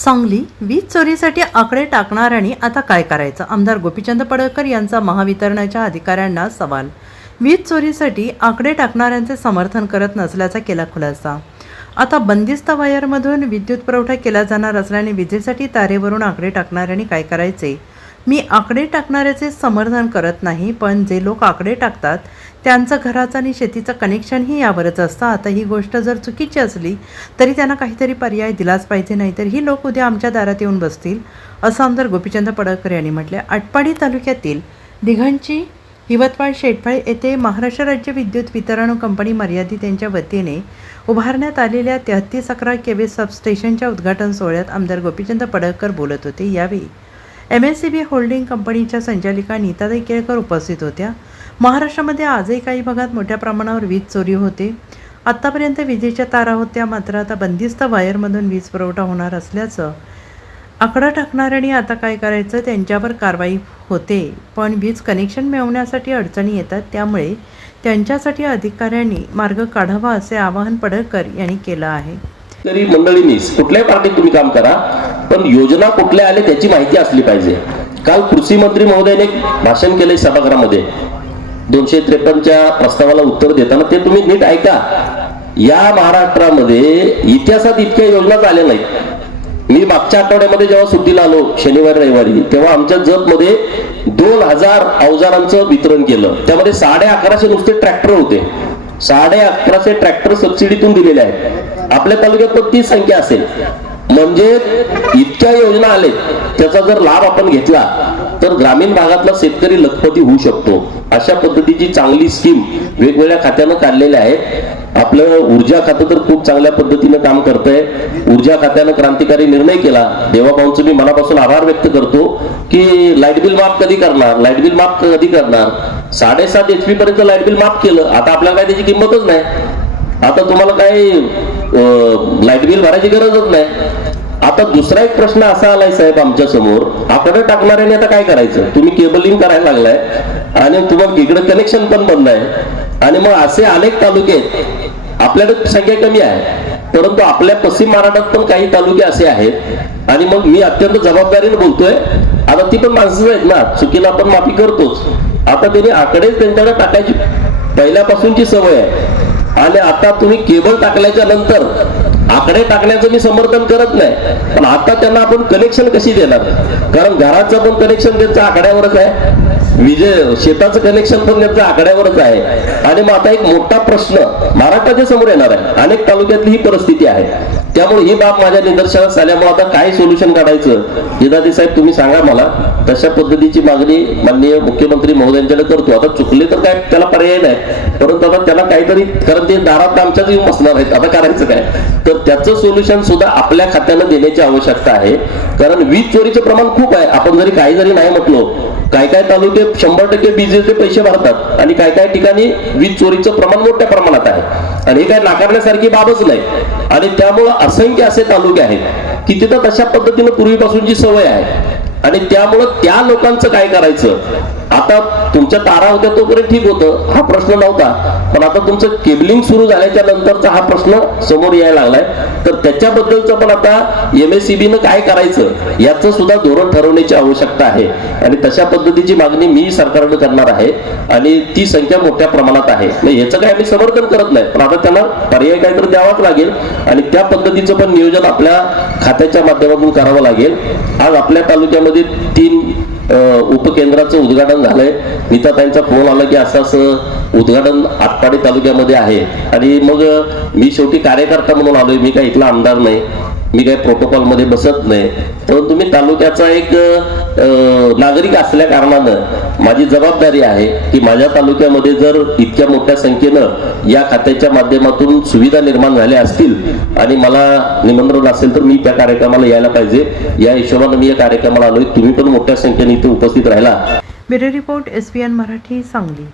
सांगली वीज चोरीसाठी आकडे टाकणाऱ्यांनी आता काय करायचं? आमदार गोपीचंद पडळकर यांचा महावितरणच्या अधिकाऱ्यांना सवाल. वीज चोरीसाठी आकडे टाकणाऱ्यांचे समर्थन करत नसल्याचा केला खुलासा. आता बंदिस्त वायरमधून विद्युत पुरवठा केला जाणार असल्याने विजेसाठी तारेवरून आकडे टाकणाऱ्यांनी काय करायचे? मी आकडे टाकणाऱ्याचे समर्थन करत नाही, पण जे लोक आकडे टाकतात त्यांचं घराचं आणि शेतीचं कनेक्शनही यावरच असतं. आता ही गोष्ट जर चुकीची असली तरी त्यांना काहीतरी पर्याय दिलाच पाहिजे, नाहीतर ही लोक उद्या आमच्या दारात येऊन बसतील, असं आमदार गोपीचंद पडळकर यांनी म्हटले. आटपाडी तालुक्यातील दिघंची हिवतवाड शेटफळ येथे महाराष्ट्र राज्य विद्युत वितरण कंपनी मर्यादित यांच्या वतीने उभारण्यात आलेल्या 3311 केव्ही सबस्टेशनच्या उद्घाटन सोहळ्यात आमदार गोपीचंद पडळकर बोलत होते. यावेळी MSCB होल्डिंग कंपनीच्या संचालिका नीताताई केळकर उपस्थित होत्या. महाराष्ट्रामध्ये आजही काही भागात मोठ्या प्रमाणावर वीज चोरी होते. आत्तापर्यंत विजेच्या तारा होत्या, मात्र आता बंदिस्त वायरमधून वीज पुरवठा होणार असल्याचं आकडा टाकणाऱ्यांनी आता काय करायचं? त्यांच्यावर कारवाई होते, पण वीज कनेक्शन मिळवण्यासाठी अडचणी येतात, त्यामुळे त्यांच्यासाठी अधिकाऱ्यांनी मार्ग काढावा असे आवाहन पडळकर यांनी केलं आहे. तरी मंडळींनी कुठल्याही पार्टीत तुम्ही काम करा, पण योजना कुठल्या आल्या त्याची माहिती असली पाहिजे. काल कृषी मंत्री महोदयाने एक भाषण केले सभागृहामध्ये 253च्या प्रस्तावाला उत्तर देताना, ते तुम्ही नीट ऐका. या महाराष्ट्रामध्ये इतिहासात इतक्या योजना आल्या नाहीत. मी मागच्या आठवड्यामध्ये जेव्हा सुट्टीला आलो शनिवारी रविवारी, तेव्हा आमच्या जतमध्ये 2000 अवजारांचं वितरण केलं. त्यामध्ये 1150 नुसते ट्रॅक्टर होते. 1150 ट्रॅक्टर सबसिडीतून दिलेले आहेत. आपल्या तालुक्यात पण ती संख्या असेल. म्हणजे इतक्या योजना आलेत, त्याचा जर लाभ आपण घेतला तर ग्रामीण भागातला शेतकरी लखपती होऊ शकतो. अशा पद्धतीची चांगली स्कीम वेगवेगळ्या खात्यानं काढलेल्या आहेत. आपलं ऊर्जा खातं तर खूप चांगल्या पद्धतीनं काम करतंय. ऊर्जा खात्यानं क्रांतिकारी निर्णय केला. देवाभाऊंचं मी मनापासून आभार व्यक्त करतो की लाईट बिल माफ कधी करणार, लाईट बिल माफ कधी करणार. 7.5 HP पर्यंत लाईट बिल माफ केलं. आता आपल्याला काय त्याची किंमतच नाही. आता तुम्हाला काही लाईट बिल भरायची गरजच नाही. आता दुसरा एक प्रश्न असा आलाय साहेब आमच्या समोर, आकडे टाकणाऱ्याने आता काय करायचं? तुम्ही केबलिंग करायला लागलाय आणि तुम्हाला इकडे कनेक्शन पण बंद आहे. आणि मग असे अनेक तालुके आहेत. आपल्याकडे संख्या कमी आहे, परंतु आपल्या पश्चिम महाराष्ट्रात पण काही तालुके असे आहेत. आणि मग मी अत्यंत जबाबदारीने बोलतोय. आता ती पण माणसं आहेत ना, चुकीला आपण माफी करतोच. आता त्यांनी आकडेच त्यांच्याकडे टाकायची पहिल्यापासूनची सवय आहे. आणि आता तुम्ही केबल टाकल्याच्या नंतर आकडे टाकण्याचं मी समर्थन करत नाही, पण आता त्यांना आपण कनेक्शन कशी देणार? कारण घराचं पण कनेक्शन त्यांचं आकड्यावरच आहे, शेताचं कनेक्शन पण त्यांचं आकड्यावरच आहे. आणि मग आता एक मोठा प्रश्न महाराष्ट्राच्या समोर येणार आहे. अनेक तालुक्यातली ही परिस्थिती आहे. त्यामुळे ही बाब माझ्या निदर्शनास आल्यामुळे आता काय सोल्युशन काढायचं जिदादी साहेब तुम्ही सांगा मला. तशा पद्धतीची मागणी माननीय मुख्यमंत्री महोदयांच्याकडे करतो. आता चुकले तर काय त्याला पर्याय नाही, परंतु आता त्याला काहीतरी, कारण ते दारात आमच्याच येऊन बसणार आहेत, आता करायचं काय? तर त्याचं सोल्युशन सुद्धा आपल्या खात्यानं देण्याची आवश्यकता आहे. कारण वीज चोरीचं प्रमाण खूप आहे. आपण जरी काही जरी नाही म्हटलो, काय काय तालुके 100% वीजेचे पैसे भरतात आणि काय काय ठिकाणी वीज चोरीचं प्रमाण मोठ्या प्रमाणात आहे. आणि हे काय नाकारण्यासारखी बाबच नाही. आणि त्यामुळं असंख्य असे तालुके आहेत की तिथं तशा पद्धतीनं पूर्वीपासूनची सवय आहे. आणि त्यामुळं त्या लोकांचं काय करायचं? आता तुमच्या तारा होत्या तोपर्यंत ठीक होतं, हा प्रश्न नव्हता. पण आता तुमचं केबलिंग सुरू झाल्याच्या नंतरचा हा प्रश्न समोर यायला लागलाय. तर त्याच्याबद्दलचं पण आता MSCBनं काय करायचं याचं सुद्धा धोरण ठरवण्याची आवश्यकता आहे. आणि तशा पद्धतीची मागणी मी सरकारकडे करणार आहे. आणि ती संख्या मोठ्या प्रमाणात आहे. याचं काय आम्ही समर्थन करत नाही, पण आता त्यांना पर्याय काहीतरी द्यावाच लागेल. आणि त्या पद्धतीचं पण नियोजन आपल्या खात्याच्या माध्यमातून करावं लागेल. आज आपल्या तालुक्यामध्ये 3 उपकेंद्राचं उद्घाटन झालंय. नीताताईंचा फोन आला की असं उद्घाटन आटपाडी तालुक्यामध्ये आहे. आणि मग मी शेवटी कार्यकर्ता म्हणून आलोय. मी काय इथला आमदार नाही, मी काही प्रोटोकॉल मध्ये बसत नाही, परंतु मी तालुक्याचा एक नागरिक असल्या कारणानं माझी जबाबदारी आहे की माझ्या तालुक्यामध्ये जर इतक्या मोठ्या संख्येनं या खात्याच्या माध्यमातून सुविधा निर्माण झाल्या असतील आणि मला निमंत्रण असेल तर मी त्या कार्यक्रमाला यायला पाहिजे. या हिशोबाने मी या कार्यक्रमाला आलोय. तुम्ही पण मोठ्या संख्येने इथे उपस्थित राहिला. Bureau report SBN Marathi, Sangli.